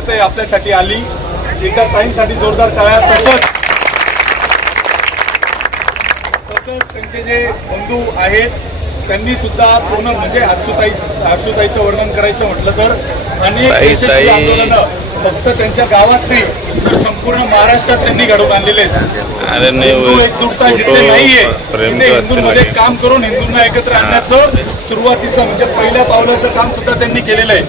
कार्यकर्ते आपल्यासाठी आली, एका ताईंसाठी जोरदार टाळ्या. तसंच त्यांचे जे बंधू आहेत त्यांनी सुद्धा पूर्ण म्हणजे अक्षुताईचं वर्णन करायचं म्हटलं तर अनेक यशस्वी आंदोलनं फक्त त्यांच्या गावात नाही तर संपूर्ण महाराष्ट्रात त्यांनी घडवून आणलेले आहेत. हिंदू एकजुटता जिथे नाहीये तिथे हिंदूंमध्ये काम करून हिंदूंना एकत्र आणण्याचं सुरुवातीचं म्हणजे पहिल्या पावलाचं काम सुद्धा त्यांनी केलेलं आहे.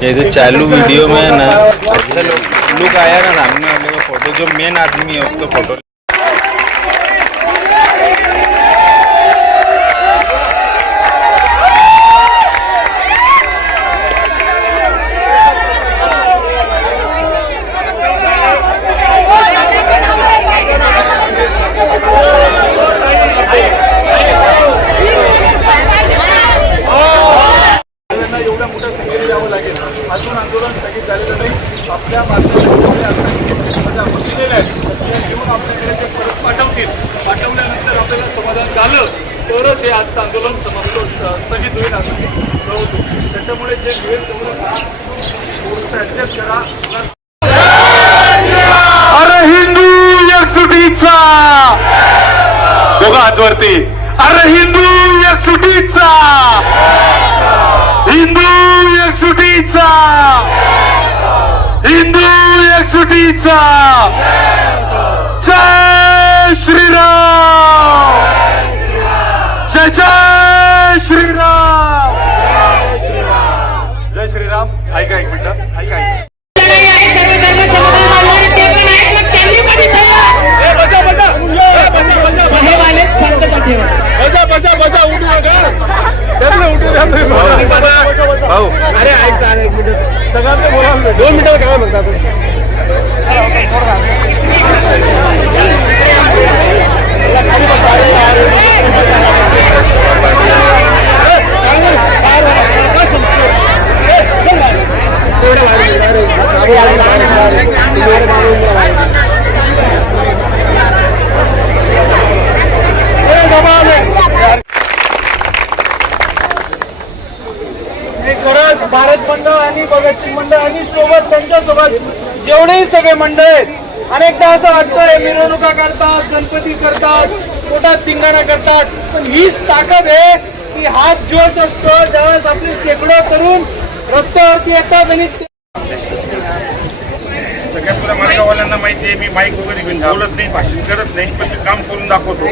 ये जो चालू वीडियो में ना ऐसा लुक आया ना सामने वाले का फोटो, जो मेन आदमी है उसका फोटो अजून आंदोलन स्थगित झालेलं नाही. आपल्या घेऊन आपल्याकडे ते परत पाठवल्यानंतर आपल्याला समाधान झालं तरच हे आजचं आंदोलन स्थगित होईल असं कळवतो. त्याच्यामुळे जे मिळेल तेवढं ऍडजस्ट करा. अरे हिंदू एकजुटीचा दोघा हातवरती. अरे हिंदू एकजुटीचा, हिंदू एकजुटीचा, हिंदू एकजुटीचा. जय श्रीराम, जय जय श्रीराम, जय श्रीराम. ऐका एक मिनिट, ऐका अरे ऐका एक मिनिट सगळ्यांना बोला. 2 मिनिटं काय म्हणता खरंच भारत मंडळ आणि भगतसिंग मंडळ आणि सोबत त्यांच्यासोबत जेवढेही सगळे मंडळ आहेत अनेकदा असं वाटतंय मिरवणुका करतात, गणपती करतात, पोटात धिंगाणा करतात, पण हीच ताकद आहे की हाच जोश असतो ज्यावेळेस आपले शेकडो तरुण रस्त्यावरती येतात. आणि सगळ्या पुऱ्या मार्गावाल्यांना माहिती आहे मी माईक वगैरे घेऊन बोलत नाही, भाषण करत नाही, पण मी काम करून दाखवतो.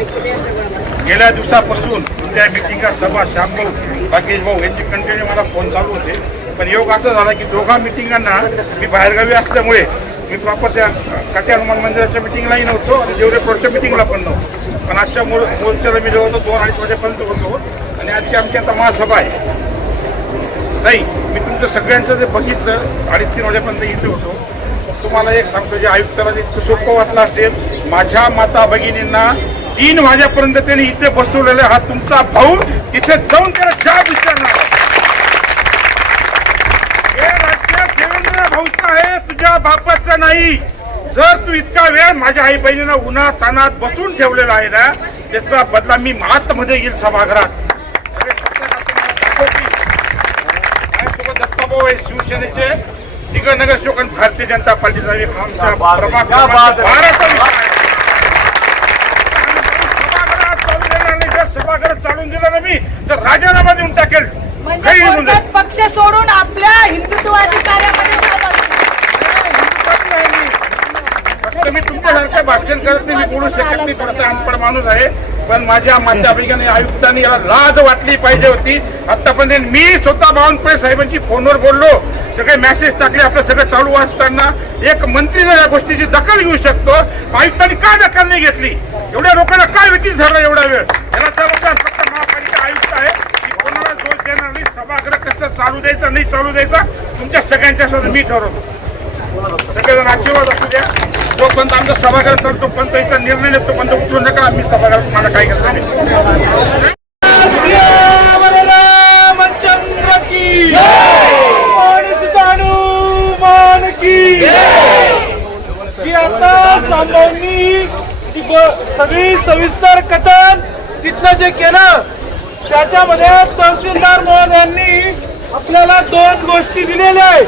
गेल्या दिवसापासून त्या मिटिंगा सभा श्यामभाऊ, राकेश भाऊ यांचे कंटिन्यू मला फोन चालू होते. पण योग असं झाला की दोघा मिटिंगांना मी बाहेरगावी असल्यामुळे मी प्रॉपर त्या काटे हनुमान मंदिराच्या मिटिंगलाही नव्हतो आणि जेवढे रोडच्या मिटिंगला पण नव्हतो. पण आजच्या मोर्चाला मी जवळ 2-2:30 वाजेपर्यंत होतो आणि आजची आमची आता महासभा आहे. नाही मी तुमचं सगळ्यांचं जे बघितलं 2:30-3 वाजेपर्यंत इथे होतो. तुम्हाला एक सांगतो जे आयुक्ताला इतकं सोपं वाटलं असेल, माझ्या माता भगिनींना 3 वाजेपर्यंत त्यांनी इथे बसवलेला हा तुमचा भाऊ तिथे जाऊन त्याला जाब विचारणार. हे राज्य देवेंद्र भाऊचं आहे, तुझ्या बापाचं नाही. जर तू इतका वेळ माझ्या आई बहिणींना उन्हात तानात बसून ठेवलेला आहे ना त्याचा बदला मी आतमध्ये येईल सभागृहात. माझ्यासोबत दत्ताभाऊ आहे शिवसेनेचे दिग्गज नगरसेवक आणि भारतीय जनता पार्टीचा आमच्या प्रभाग 12 सभागृह चालून दिलं ना मी तर राजीनामा देऊन टाकेल. म्हणजे पक्ष सोडून आपल्या हिंदुत्ववादी कार्यामध्ये मी तुमच्यासारखं भाषण करत नाही, मी बोलू शकत नाही, थोडासा अनपड माणूस आहे. पण माझ्या माध्यमिकांनी आयुक्तांनी याला लाज वाटली पाहिजे होती. आतापर्यंत मी स्वतः बावनकुळे साहेबांची फोनवर बोललो, सगळे मेसेज टाकले. आपलं सगळं चालू असताना एक मंत्री या गोष्टीची दखल घेऊ शकतो, आयुक्तांनी का दखल नाही घेतली? एवढ्या लोकांना काय व्यतीत झाला एवढा वेळ? याला जबाबदार फक्त महापालिका आयुक्त आहे की कोणाला दोष देणार नाही. सभागृह कसं चालू द्यायचा नाही चालू द्यायचा तुमच्या सगळ्यांच्या सोबत मी ठरवतो. सगळेजण आशीर्वाद असू द्या. जोपर्यंत आमचा सभागृह चालतो पण इथं निर्णय नेतो पण उठू नका. मी सभागृहात मला काय करतो सगळी सविस्तर कथन तिथलं जे केलं त्याच्यामध्ये तहसीलदार महोदयांनी आपल्याला 2 गोष्टी दिलेल्या आहेत.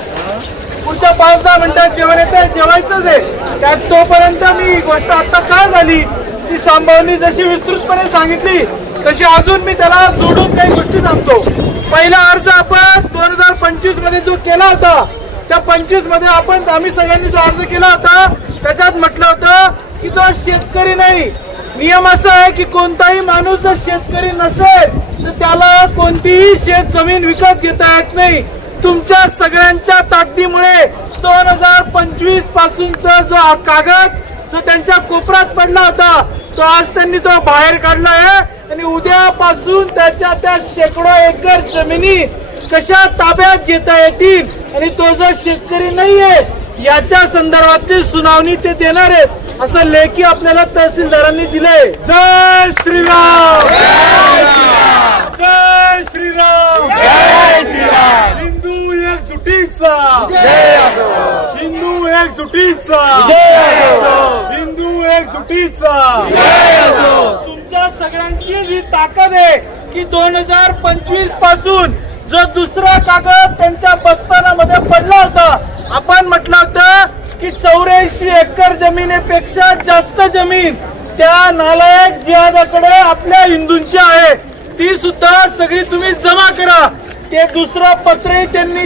पुढच्या 5-10 मिनिटात जेवण येतं, जेवायचंच आहे. त्यात तोपर्यंत मी गोष्ट आता काय झाली ती शांभावनी जशी विस्तृतपणे सांगितली तशी अजून मी त्याला जोडून काही गोष्टी सांगतो. पहिला अर्ज आपण 2025 मध्ये जो केला होता, त्या 25 मध्ये आम्ही सगळ्यांनी जो अर्ज केला होता त्याच्यात म्हटलं होतं की तो शेतकरी नाही. नियम असा आहे की कोणताही माणूस जर शेतकरी नसेल तर त्याला कोणतीही शेत जमीन विकत घेता येत नाही. तुमच्या सगळ्यांच्या ताकदीमुळे 2025 पासूनचा जो कागद जो त्यांच्या कोपऱ्यात पडला होता तो आज त्यांनी तो बाहेर काढला आहे आणि उद्यापासून त्या शेकडो एकर जमिनी कशा ताब्यात घेता येतील आणि तो जो शेतकरी नाहीये याच्या संदर्भातली सुनावणी ते देणार आहेत असं लेखी आपल्याला तहसीलदारांनी दिले. जय श्रीराम, जय श्रीराम, जय श्रीराम. हिंदू एकजुटीचा, हिंदू एकजुटीचा, हिंदू एकजुटीचा. तुमच्या सगळ्यांची ही ताकद आहे की 2025 पासून जो दुसरा कागद त्यांच्या बस्तानामध्ये पडला होता, आपण म्हटलं होतं की 84 एकर जमिनीपेक्षा जास्त जमीन त्या नालायक जिहादाकडे आपल्या हिंदूंची आहे, ती सुद्धा सगळी तुम्ही जमा करा. ते दुसरं पत्रही त्यांनी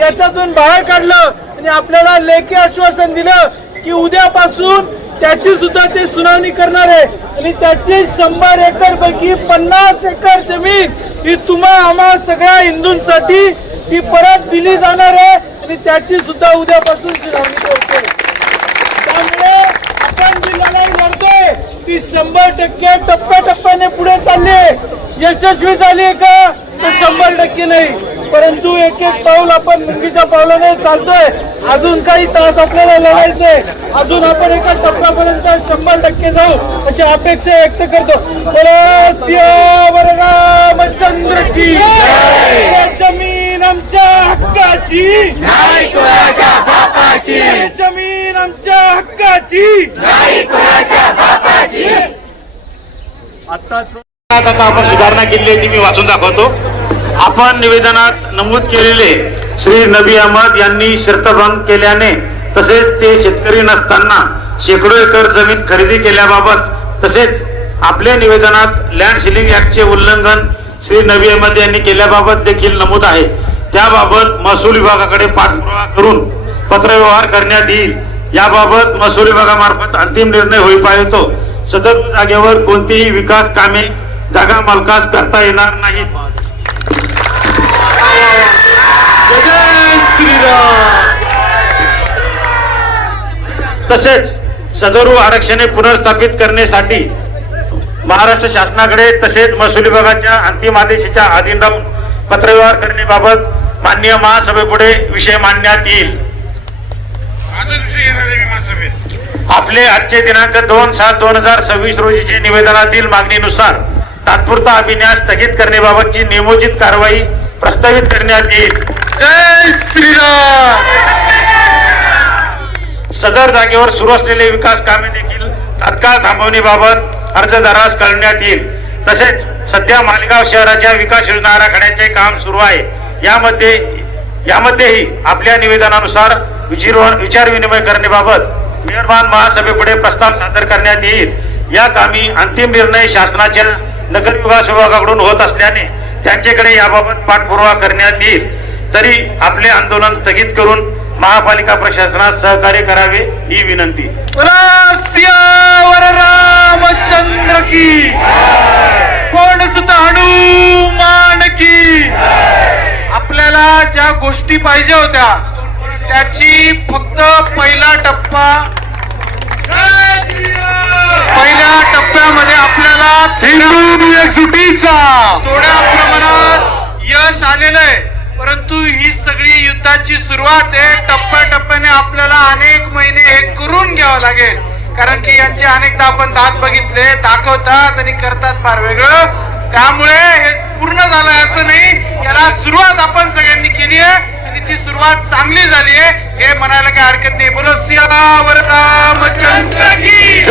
याच्यातून बाहेर काढलं आणि आपल्याला लेखी आश्वासन दिलं की उद्यापासून त्याची सुद्धा ते सुनावणी करणार आहे आणि त्याची 100 एकर पैकी 50 एकर जमीन ही आम्हा सगळ्या हिंदूंसाठी ती परत दिली जाणार आहे आणि त्याची सुद्धा उद्यापासून सुनावणी होते. त्यामुळे आपण जी लढाई लढतोय ती 100% टप्प्याटप्प्याने पुढे चालली आहे. यशस्वी झाली आहे का तर 100% नाही, परंतु एक एक पाऊल आपण मुंगीच्या पावलाने चालतोय. अजून काही तास आपल्याला लढायचंय, अजून आपण एका टप्प्यापर्यंत 100% जाऊ अशी अपेक्षा व्यक्त करतो. सियावर रामचंद्र की जमीन आमच्या हक्काची, नाही कोणाच्या बापाची, जमीन आमच्या हक्काची, नाही कोणाच्या बापाची. आताच आता आपण सुधारणा केली आहे ती मी वाचून दाखवतो. आपण निवेदनात नमूद केलेले श्री नबी अहमद यांनी शर्तभंग केल्याने तसेच ते शेतकरी नसताना शेकडो एकर जमीन खरेदी केल्याबाबत तसेच आपल्या निवेदनात लँड सीलिंग ऍक्टचे उल्लंघन श्री नबी अहमद यांनी केल्याबाबत देखील नमूद आहे. त्याबाबत महसूल विभागाकडे पाठपुरावा करून पत्रव्यवहार करण्यात येईल. याबाबत महसूल विभागामार्फत अंतिम निर्णय होईपर्यंत सदर जागेवर कोणतीही विकास कामे जागा मालकास करता येणार नाहीत. तसेच सदर आरक्षणे पुनर्स्थापित करण्यासाठी महाराष्ट्र शासनाकडे तसेच महसूल विभागाच्या अंतिम आदेशाच्या अधीन राहून पत्रव्यवहार करण्याबाबत माननीय महासभेपुढे विषय मांडण्यात येईल. आपले आजचे दिनांक 2/7/2026 रोजीचे निवेदनातील मागणीनुसार तात्पुरता अभियान स्थगित करण्याबाबतची नियोजित कारवाई प्रस्तावित करण्यात येईल. जय श्रीराम. सदर जागेवर सुरू असलेले विकास कामे देखील तात्काळ थांबवण्याबाबत अर्जदारास कळवण्यात येईल. तसेच सध्या मालेगाव शहराच्या विकास योजना आराखड्याचे काम सुरू आहे. यामध्येही आपल्या निवेदनानुसार विचार विनिमय करण्याबाबत मेहरबान महासभेपुढे प्रस्ताव सादर करण्यात येईल. या कामी अंतिम निर्णय शासनाच्या नगर विकास विभागाकडून होत असल्याने त्यांच्याकडे याबाबत पाठपुरावा करण्यात येईल. तरी आपले आंदोलन स्थगित करून महापालिका प्रशासनास सहकार्य करावे ही विनंती. सियावर रामचंद्र की, कोण सुद्धा हनुमान की. आपल्याला ज्या गोष्टी पाहिजे होत्या त्याची फक्त पहिल्या टप्प्यामध्ये आपल्याला थोड्या प्रमाणात यश आलेलं आहे. परंतु ही सगळी युद्धाची सुरुवात आहे. टप्प्याटप्प्याने आपल्याला अनेक महिने हे करून घ्यावं लागेल. कारण की यांचे अनेकदा आपण दात बघितले, दाखवतात आणि करतात फार वेगळं. त्यामुळे हे पूर्ण झालंय असं नाही, याला सुरुवात आपण सगळ्यांनी केली आहे आणि ती सुरुवात चांगली झाली आहे हे म्हणायला काही हरकत नाही. बोलो सियावर रामचंद्र की.